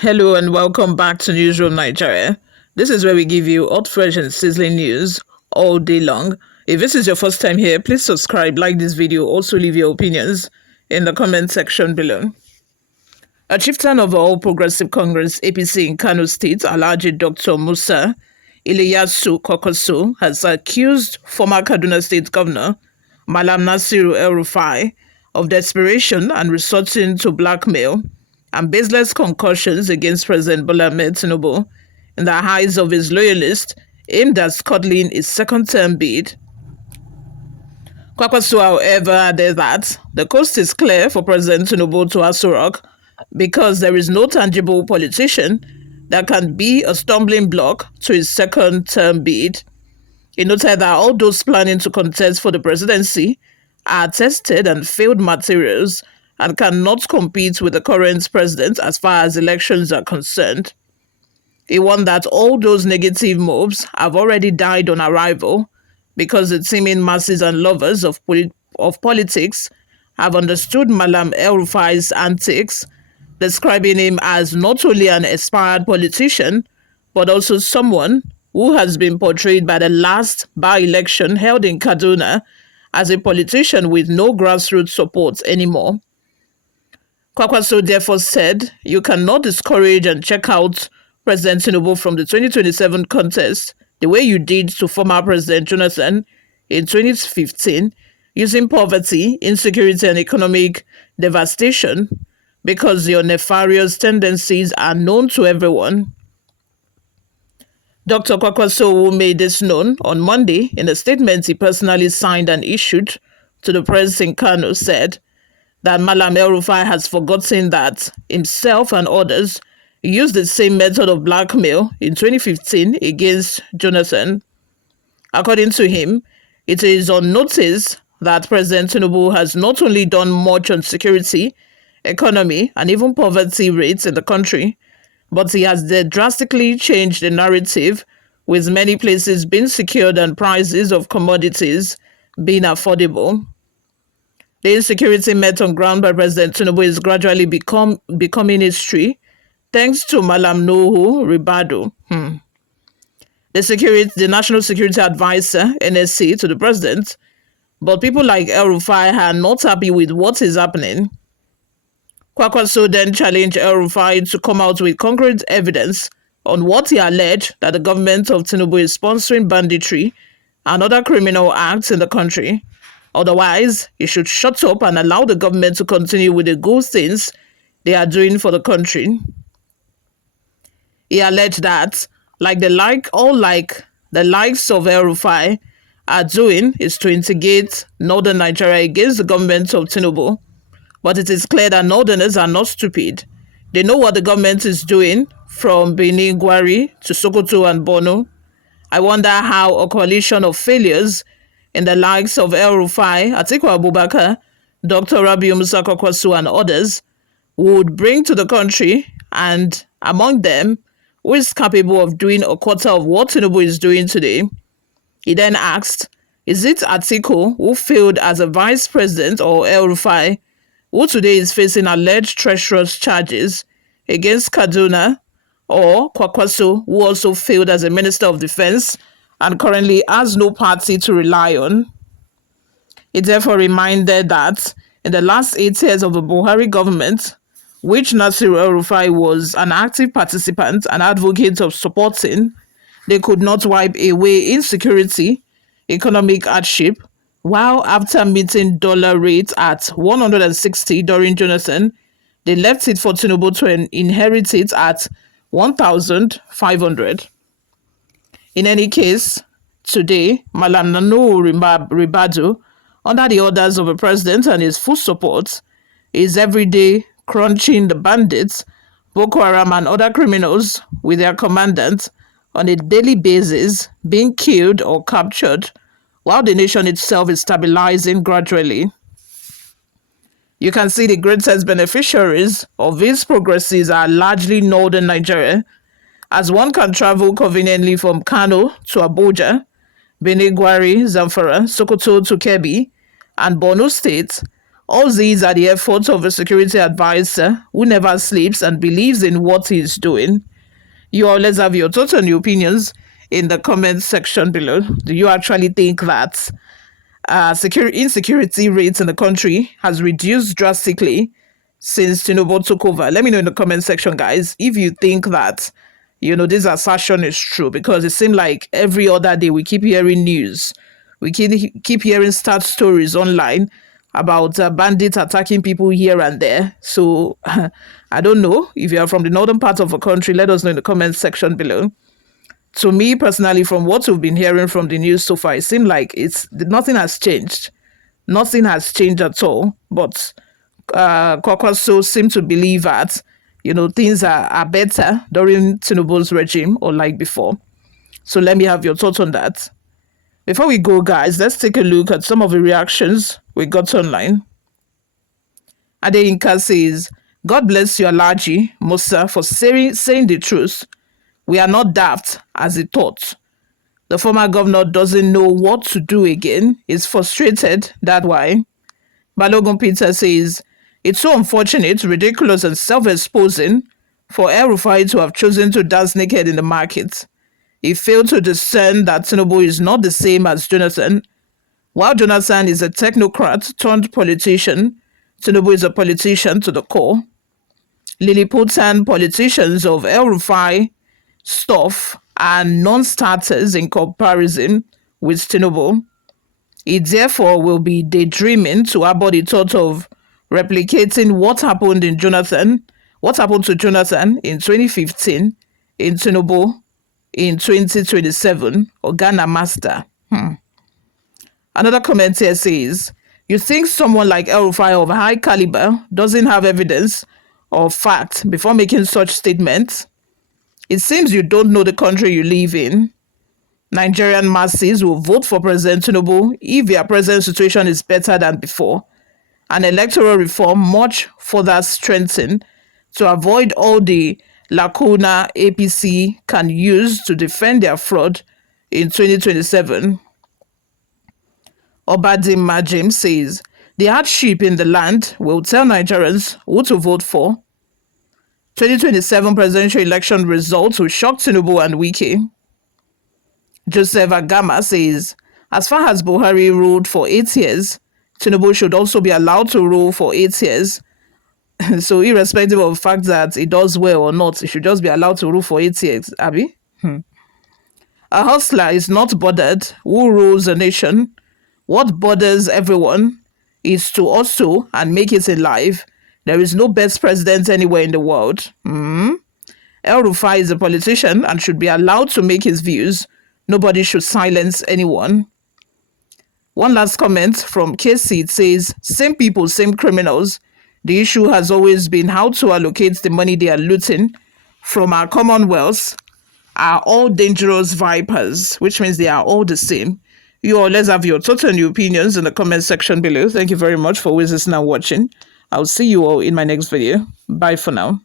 Hello and welcome back to Newsroom Nigeria. This is where we give you hot, fresh, and sizzling news all day long. If this is your first time here, please subscribe, like this video, also leave your opinions in the comment section below. A chieftain of the All Progressive Congress APC in Kano State, Alhaji Dr. Musa Illiyasu Kwankwaso, has accused former Kaduna State Governor Mallam Nasiru El-Rufai of desperation and resorting to blackmail and baseless concoctions against President Bola Ahmed Tinubu in the eyes of his loyalists aimed at scuttling his second-term bid. Kwankwaso, however, added that the coast is clear for President Tinubu to Aso Rock because there is no tangible politician that can be a stumbling block to his second-term bid. He noted that all those planning to contest for the presidency are tested and failed materials and cannot compete with the current president as far as elections are concerned. He warned that all those negative moves have already died on arrival because the teeming masses and lovers of politics have understood Mallam El-Rufai's antics, describing him as not only an aspired politician, but also someone who has been portrayed by the last by-election held in Kaduna as a politician with no grassroots support anymore. Kwankwaso therefore said, "You cannot discourage and check out President Tinubu from the 2027 contest the way you did to former President Jonathan in 2015, using poverty, insecurity, and economic devastation, because your nefarious tendencies are known to everyone." Dr. Kwankwaso, who made this known on Monday in a statement he personally signed and issued to the press in Kano, said that Mallam El-Rufai has forgotten that himself and others used the same method of blackmail in 2015 against Jonathan. According to him, it is on notice that President Tinubu has not only done much on security, economy, and even poverty rates in the country, but he has drastically changed the narrative, with many places being secured and prices of commodities being affordable. The insecurity met on ground by President Tinubu is gradually becoming history, thanks to Mallam Nasiru El-Rufai, the National Security Advisor, NSC, to the president. But people like El-Rufai are not happy with what is happening. Kwankwaso then challenged El-Rufai to come out with concrete evidence on what he alleged that the government of Tinubu is sponsoring banditry and other criminal acts in the country. Otherwise, he should shut up and allow the government to continue with the good things they are doing for the country. He alleged that, the likes of El-Rufai are doing, is to instigate northern Nigeria against the government of Tinubu. But it is clear that northerners are not stupid. They know what the government is doing, from Benin, Gwari to Sokoto and Borno. I wonder how a coalition of failures in the likes of El-Rufai, Atiku Abubakar, Dr. Musa Kwankwaso, and others would bring to the country, and among them, who is capable of doing a quarter of what Tinubu is doing today. He then asked, is it Atiku, who failed as a vice president, or El-Rufai, who today is facing alleged treacherous charges against Kaduna, or Kwankwaso, who also failed as a minister of defense and currently has no party to rely on? It therefore reminded that in the last 8 years of the Buhari government, which Nasiru El-Rufai was an active participant and advocate of supporting, they could not wipe away insecurity, economic hardship, while after meeting dollar rates at 160 during Jonathan, they left it for Tinubu to inherit it at 1,500. In any case, today, Mallam Nasiru El-Rufai, under the orders of the president and his full support, is every day crunching the bandits, Boko Haram and other criminals with their commandant on a daily basis, being killed or captured, while the nation itself is stabilizing gradually. You can see the greatest beneficiaries of these progresses are largely northern Nigeria, as one can travel conveniently from Kano to Abuja, Benin, Gwari, Zamfara, Sokoto to Kebbi, and Borno State, All these are the efforts of a security advisor who never sleeps and believes in what he's doing. You all, let's have your thoughts and your opinions in the comment section below. Do you actually think that insecurity rates in the country has reduced drastically since Tinubu took over? Let me know in the comment section, guys, if you think that, this assertion is true, because it seems like every other day we keep hearing news. We keep hearing start stories online about bandits attacking people here and there. So I don't know. If you are from the northern part of the country, let us know in the comment section below. To me personally, from what we've been hearing from the news so far, it seems like nothing has changed. Nothing has changed at all. But Kwankwaso seem to believe that, things are better during Tinubu's regime or like before. So let me have your thoughts on that. Before we go, guys, let's take a look at some of the reactions we got online. Adeyinka says, God bless you, Alhaji, Musa, for saying the truth. We are not daft, as he thought. The former governor doesn't know what to do again. He's frustrated, that's why. Balogun Peter says, it's so unfortunate, ridiculous, and self-exposing for El-Rufai to have chosen to dance naked in the market. He failed to discern that Tinubu is not the same as Jonathan. While Jonathan is a technocrat turned politician, Tinubu is a politician to the core. Lilliputian politicians of El-Rufai stuff and non-starters in comparison with Tinubu. It therefore will be daydreaming to abort the thought of replicating what happened to Jonathan in 2015 in Tinubu in 2027, or Ghana Master. Another comment here says, you think someone like El-Rufai of high caliber doesn't have evidence or fact before making such statements? It seems you don't know the country you live in. Nigerian masses will vote for President Tinubu if their present situation is better than before. An electoral reform much further strengthened to avoid all the lacuna APC can use to defend their fraud in 2027. Obadim Majim says, the hardship in the land will tell Nigerians who to vote for. 2027 presidential election results will shock Tinubu and Wike. Joseph Agama says, as far as Buhari ruled for 8 years, Tinubu should also be allowed to rule for 8 years. So irrespective of the fact that it does well or not, it should just be allowed to rule for 8 years, Abi. A hustler is not bothered who rules a nation. What bothers everyone is to hustle and make it in life. There is no best president anywhere in the world. El-Rufai is a politician and should be allowed to make his views. Nobody should silence anyone. One last comment from Casey. It says, same people, same criminals. The issue has always been how to allocate the money they are looting from our commonwealth are all dangerous vipers, which means they are all the same. You all, let's have your thoughts and your opinions in the comment section below. Thank you very much for listening and watching. I'll see you all in my next video. Bye for now.